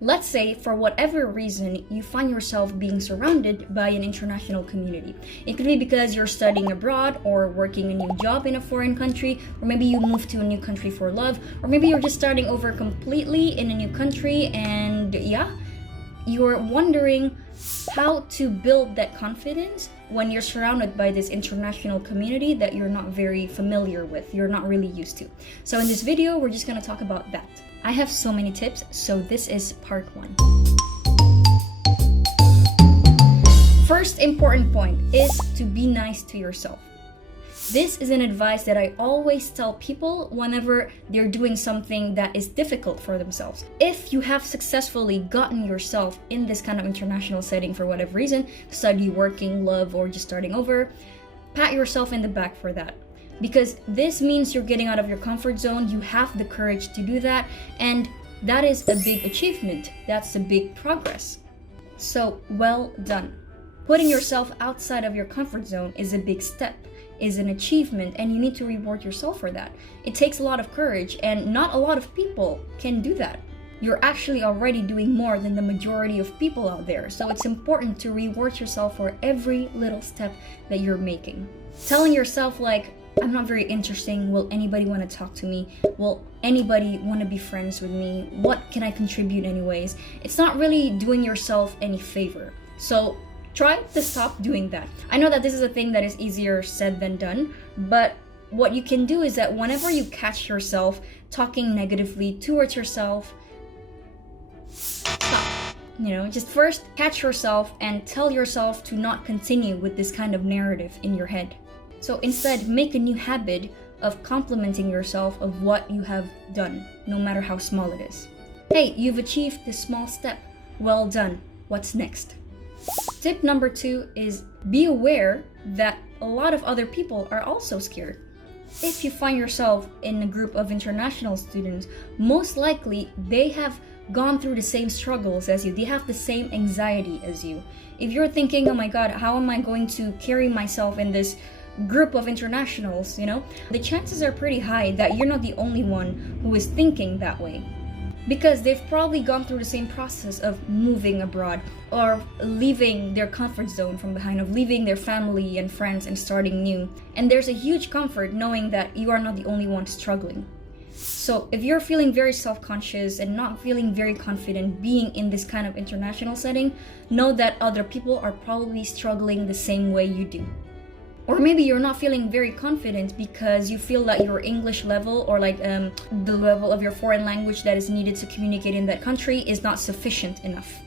Let's say, for whatever reason, you find yourself being surrounded by an international community. It could be because you're studying abroad or working a new job in a foreign country, or maybe you moved to a new country for love, or maybe you're just starting over completely in a new country and you're wondering how to build that confidence when you're surrounded by this international community that you're not very familiar with, you're not really used to. So in this video, we're just going to talk about that. I have so many tips, so this is part 1. First important point is to be nice to yourself. This is an advice that I always tell people whenever they're doing something that is difficult for themselves. If you have successfully gotten yourself in this kind of international setting for whatever reason, study, working, love, or just starting over, pat yourself in the back for that. Because this means you're getting out of your comfort zone, you have the courage to do that, and that is a big achievement. That's a big progress. So, well done. Putting yourself outside of your comfort zone is a big step, is an achievement, and you need to reward yourself for that. It takes a lot of courage, and not a lot of people can do that. You're actually already doing more than the majority of people out there, so it's important to reward yourself for every little step that you're making. Telling yourself like, I'm not very interesting, will anybody want to talk to me? Will anybody want to be friends with me? What can I contribute anyways? It's not really doing yourself any favor. So try to stop doing that. I know that this is a thing that is easier said than done, but what you can do is that whenever you catch yourself talking negatively towards yourself, stop. Just first catch yourself and tell yourself to not continue with this kind of narrative in your head. So instead, make a new habit of complimenting yourself of what you have done, no matter how small it is. Hey, you've achieved this small step. Well done. What's next? Tip number 2 is be aware that a lot of other people are also scared. If you find yourself in a group of international students, most likely they have gone through the same struggles as you. They have the same anxiety as you. If you're thinking, oh my god, how am I going to carry myself in this group of internationals, the chances are pretty high that you're not the only one who is thinking that way. Because they've probably gone through the same process of moving abroad or leaving their comfort zone from behind, of leaving their family and friends and starting new. And there's a huge comfort knowing that you are not the only one struggling. So if you're feeling very self-conscious and not feeling very confident being in this kind of international setting, know that other people are probably struggling the same way you do. Or maybe you're not feeling very confident because you feel that your English level or the level of your foreign language that is needed to communicate in that country is not sufficient enough.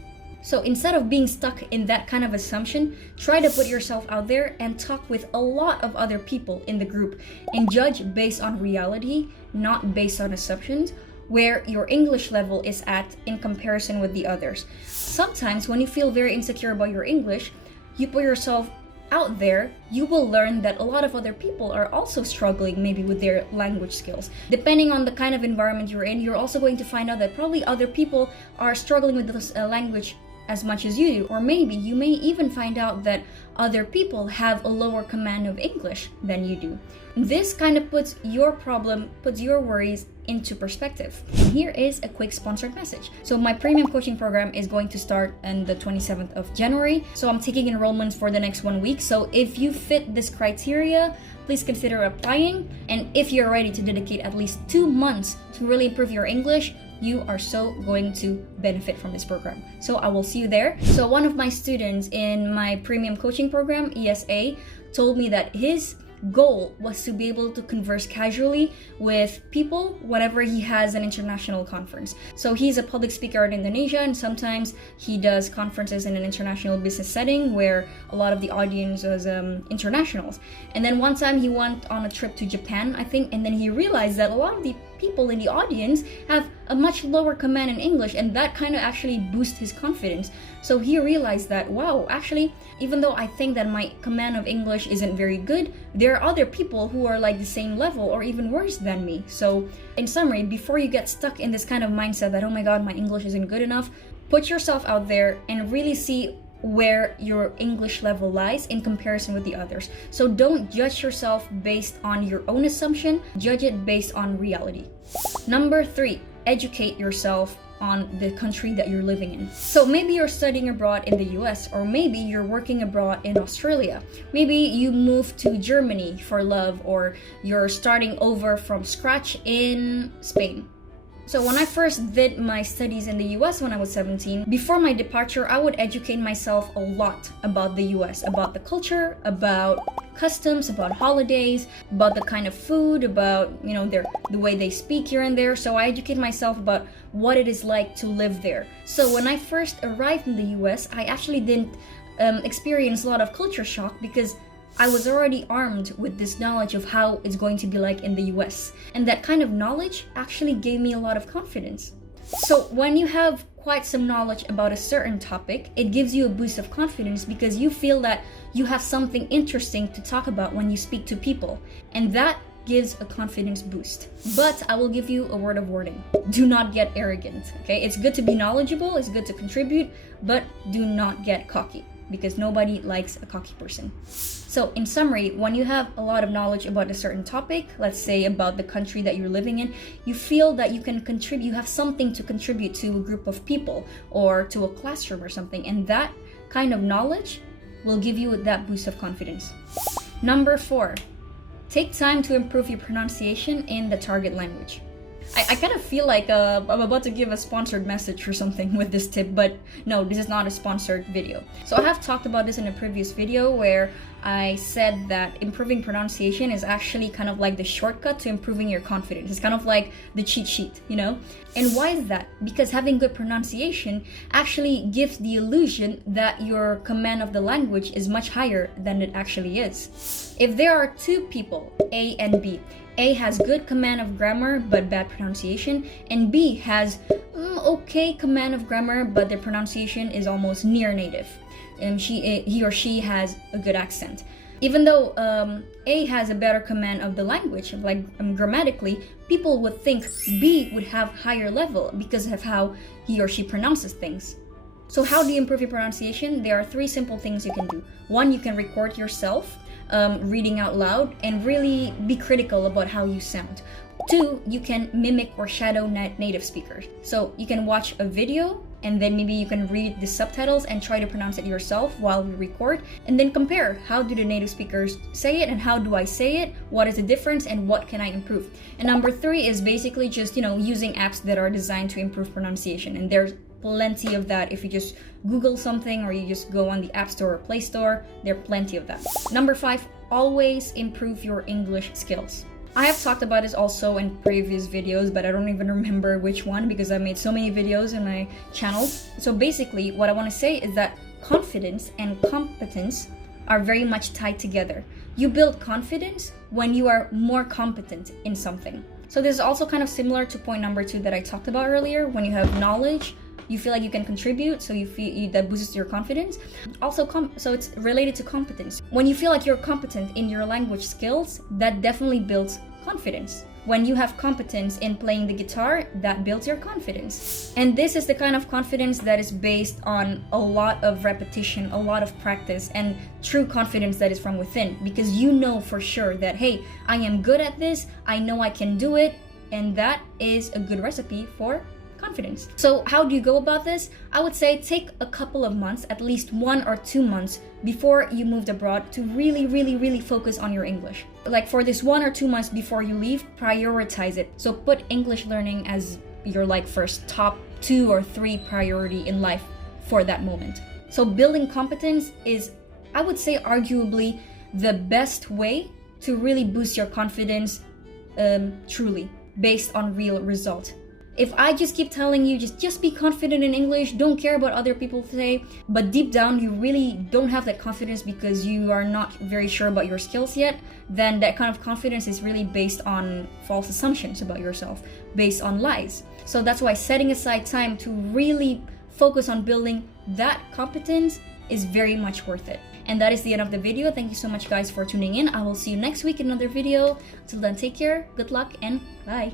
So instead of being stuck in that kind of assumption, try to put yourself out there and talk with a lot of other people in the group and judge based on reality, not based on assumptions, where your English level is at in comparison with the others. Sometimes when you feel very insecure about your English, you put yourself out there, you will learn that a lot of other people are also struggling maybe with their language skills. Depending on the kind of environment you're in, you're also going to find out that probably other people are struggling with this language as much as you do. Or maybe you may even find out that other people have a lower command of English than you do. This kind of puts your worries into perspective. And here is a quick sponsored message. So my premium coaching program is going to start on the 27th of January. So I'm taking enrollments for the next 1 week. So if you fit this criteria, please consider applying. And if you're ready to dedicate at least 2 months to really improve your English, you are so going to benefit from this program. So I will see you there. So one of my students in my premium coaching program, ESA, told me that his goal was to be able to converse casually with people whenever he has an international conference. So he's a public speaker in Indonesia, and sometimes he does conferences in an international business setting where a lot of the audience was internationals. And then one time he went on a trip to Japan, I think, and then he realized that a lot of the people in the audience have a much lower command in English, and that kind of actually boosted his confidence. So he realized that, wow, actually, even though I think that my command of English isn't very good, there are other people who are like the same level or even worse than me. So in summary, before you get stuck in this kind of mindset that, oh my god, my English isn't good enough, put yourself out there and really see where your English level lies in comparison with the others. So don't judge yourself based on your own assumption, judge it based on reality. Number 3, educate yourself on the country that you're living in. So maybe you're studying abroad in the US, or maybe you're working abroad in Australia. Maybe you moved to Germany for love, or you're starting over from scratch in Spain. So when I first did my studies in the US when I was 17, before my departure, I would educate myself a lot about the US, about the culture, about customs, about holidays, about the kind of food, about, you know, the way they speak here and there. So I educate myself about what it is like to live there. So when I first arrived in the US, I actually didn't experience a lot of culture shock because I was already armed with this knowledge of how it's going to be like in the US. And that kind of knowledge actually gave me a lot of confidence. So when you have quite some knowledge about a certain topic, it gives you a boost of confidence because you feel that you have something interesting to talk about when you speak to people. And that gives a confidence boost. But I will give you a word of warning. Do not get arrogant, okay? It's good to be knowledgeable, it's good to contribute, but do not get cocky, because nobody likes a cocky person. So in summary, when you have a lot of knowledge about a certain topic, let's say about the country that you're living in, you feel that you can contribute, you have something to contribute to a group of people or to a classroom or something, and that kind of knowledge will give you that boost of confidence. Number 4, take time to improve your pronunciation in the target language. I kind of feel like I'm about to give a sponsored message or something with this tip, but no, this is not a sponsored video. So I have talked about this in a previous video where I said that improving pronunciation is actually kind of like the shortcut to improving your confidence. It's kind of like the cheat sheet, you know? And why is that? Because having good pronunciation actually gives the illusion that your command of the language is much higher than it actually is. If there are two people, A and B, A has good command of grammar but bad pronunciation, and B has okay command of grammar but their pronunciation is almost near native, and he or she has a good accent. Even though A has a better command of the language, like grammatically, people would think B would have higher level because of how he or she pronounces things. So how do you improve your pronunciation? There are 3 simple things you can do. 1, you can record yourself reading out loud and really be critical about how you sound. 2, you can mimic or shadow native speakers. So you can watch a video and then maybe you can read the subtitles and try to pronounce it yourself while you record, and then compare how do the native speakers say it and how do I say it, what is the difference and what can I improve. And number 3 is basically just, you know, using apps that are designed to improve pronunciation, and there's plenty of that. If you just Google something or you just go on the App Store or Play Store, there are plenty of that. Number 5, always improve your English skills. I have talked about this also in previous videos, but I don't even remember which one because I made so many videos in my channel. So basically, what I want to say is that confidence and competence are very much tied together. You build confidence when you are more competent in something. So this is also kind of similar to point number 2 that I talked about earlier. When you have knowledge, you feel like you can contribute, so that boosts your confidence. Also, so it's related to competence. When you feel like you're competent in your language skills, that definitely builds confidence. When you have competence in playing the guitar, that builds your confidence. And this is the kind of confidence that is based on a lot of repetition, a lot of practice, and true confidence that is from within, because you know for sure that, hey, I am good at this, I know I can do it, and that is a good recipe for confidence. So how do you go about this? I would say take a couple of months, at least 1 or 2 months before you moved abroad to really focus on your English. Like for this 1 or 2 months before you leave, prioritize it. So put English learning as your like first top 2 or 3 priority in life for that moment. So building competence is, I would say, arguably the best way to really boost your confidence truly based on real result. If I just keep telling you, just be confident in English, don't care about other people say, but deep down you really don't have that confidence because you are not very sure about your skills yet, then that kind of confidence is really based on false assumptions about yourself, based on lies. So that's why setting aside time to really focus on building that competence is very much worth it. And that is the end of the video. Thank you so much guys for tuning in. I will see you next week in another video. Till then, take care, good luck, and bye.